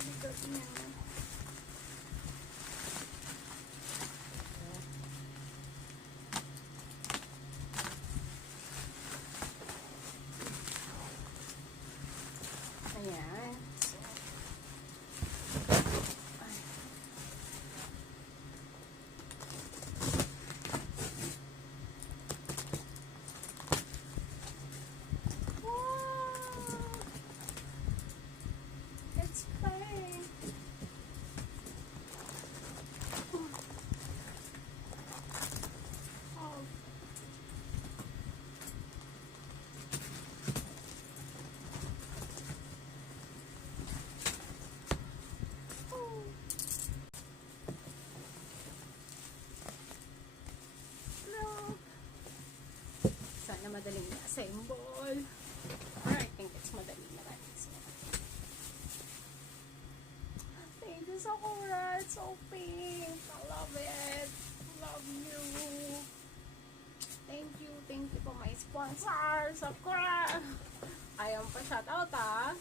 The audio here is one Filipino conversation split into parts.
bigat niya. Ayan. Sana madaling na-assemble. I think it's madali na rin. Thank you, Sakura. It's so pink. I love it. Love you. Thank you. Thank you for my sponsor, Sakura. Ayaw pa shoutout ha.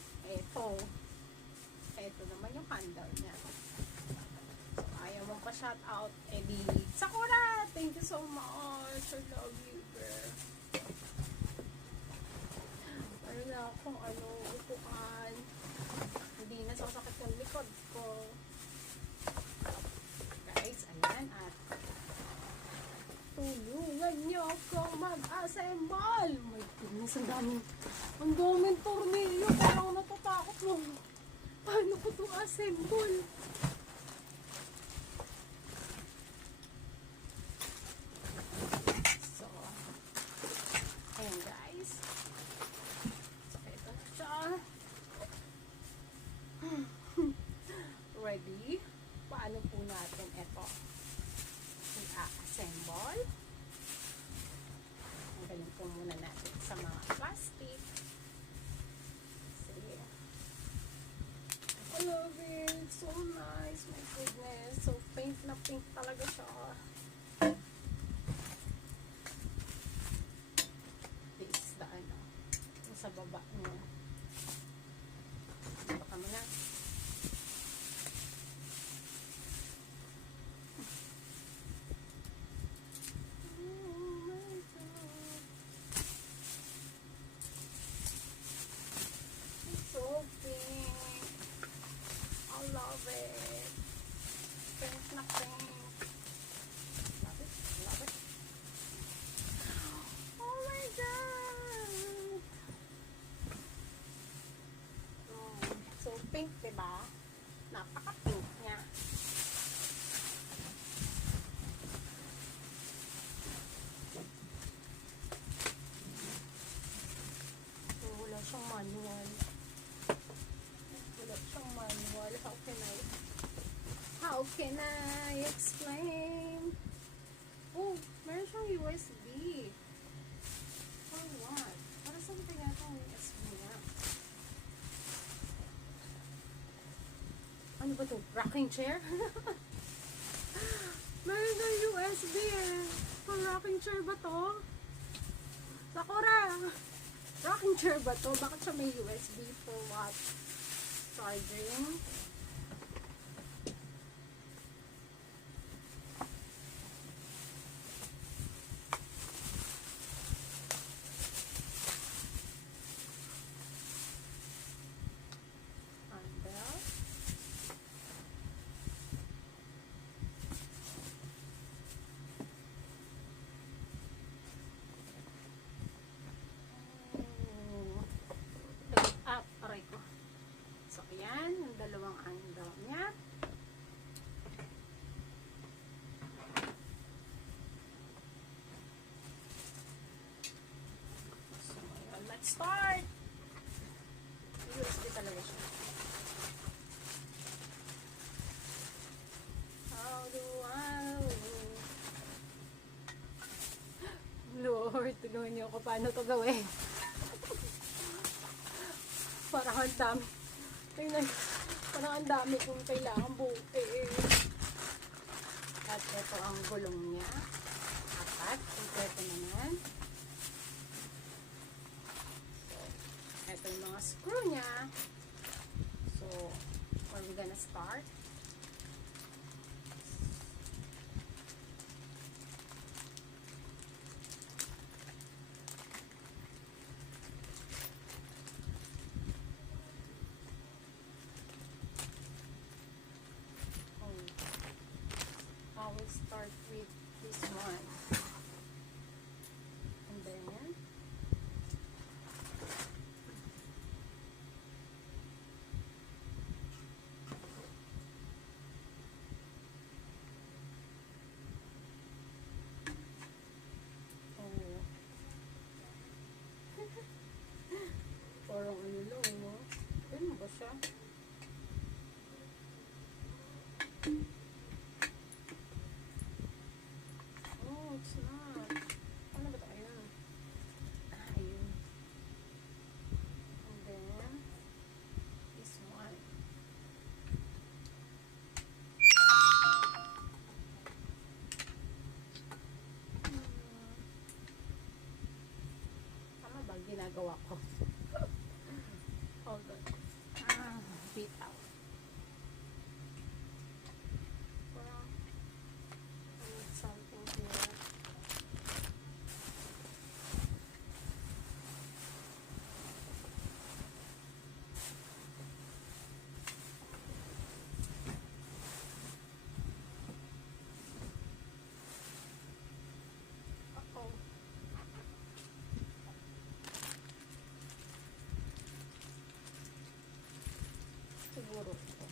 Ito naman yung handle niya. So, ayaw mo pa shoutout. Di Sakura, thank you so much. I love you, girl. Ano na akong upuan. Hindi na sasakit yung likod ko. Guys, ayan at tulungan niyo akong mag-assemble. My goodness, ang daming tornilyo. Parang natatakot mo. Paano ko itong assemble? So, ayan guys. So, ito na siya. Ready? Paano po natin ito i-assemble? Tanggalin po muna natin sa mga plastic. Sige. I love it. So nice. My goodness. So pink na pink talaga siya. This is the yung sa baba niya. Baka mo na. Love it. Pink na pink. Love it. Love it. Oh my God. So pink, diba? Napaka-pink niya. So, wala siyang manual. How can I explain? Oh, meron siyang USB. For what? Para saan kaya itong USB niya? Ano ba ito? Rocking chair? Meron siyang USB eh. For rocking chair ba to? Sakura! Rocking chair ba to? Bakit siya may USB? For what? Charging? So, ayan, yung dalawang handle niya. So, ayan, let's start! USB talaga siya. How do I... Lord, tulungan niyo ako paano ito gawin. Parang ang dami. Tingnan, parang ang dami kong kailangan buuin. At ito ang gulong niya. Apat. Ito naman. So, ito yung mga screw niya. So, are we gonna start? I will start with this one. And then parang ano lang, no? Ano ba siya? Oh, it's not. Ano ba ito? Ayun. Ayun. And then, this one. Tama ba ginagawa ko? Hold on. Beat out. Parang, I need something here. Uh-oh. Siguro ito.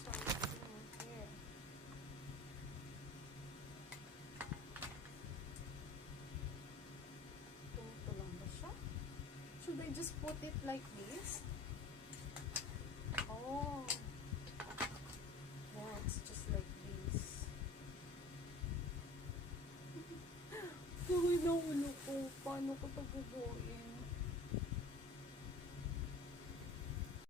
Something here. Ganito lang ba siya? Should I just put it like this? Oh. Yeah, it's just like this. Gawin na ulo ko. Paano ko ito gagawin?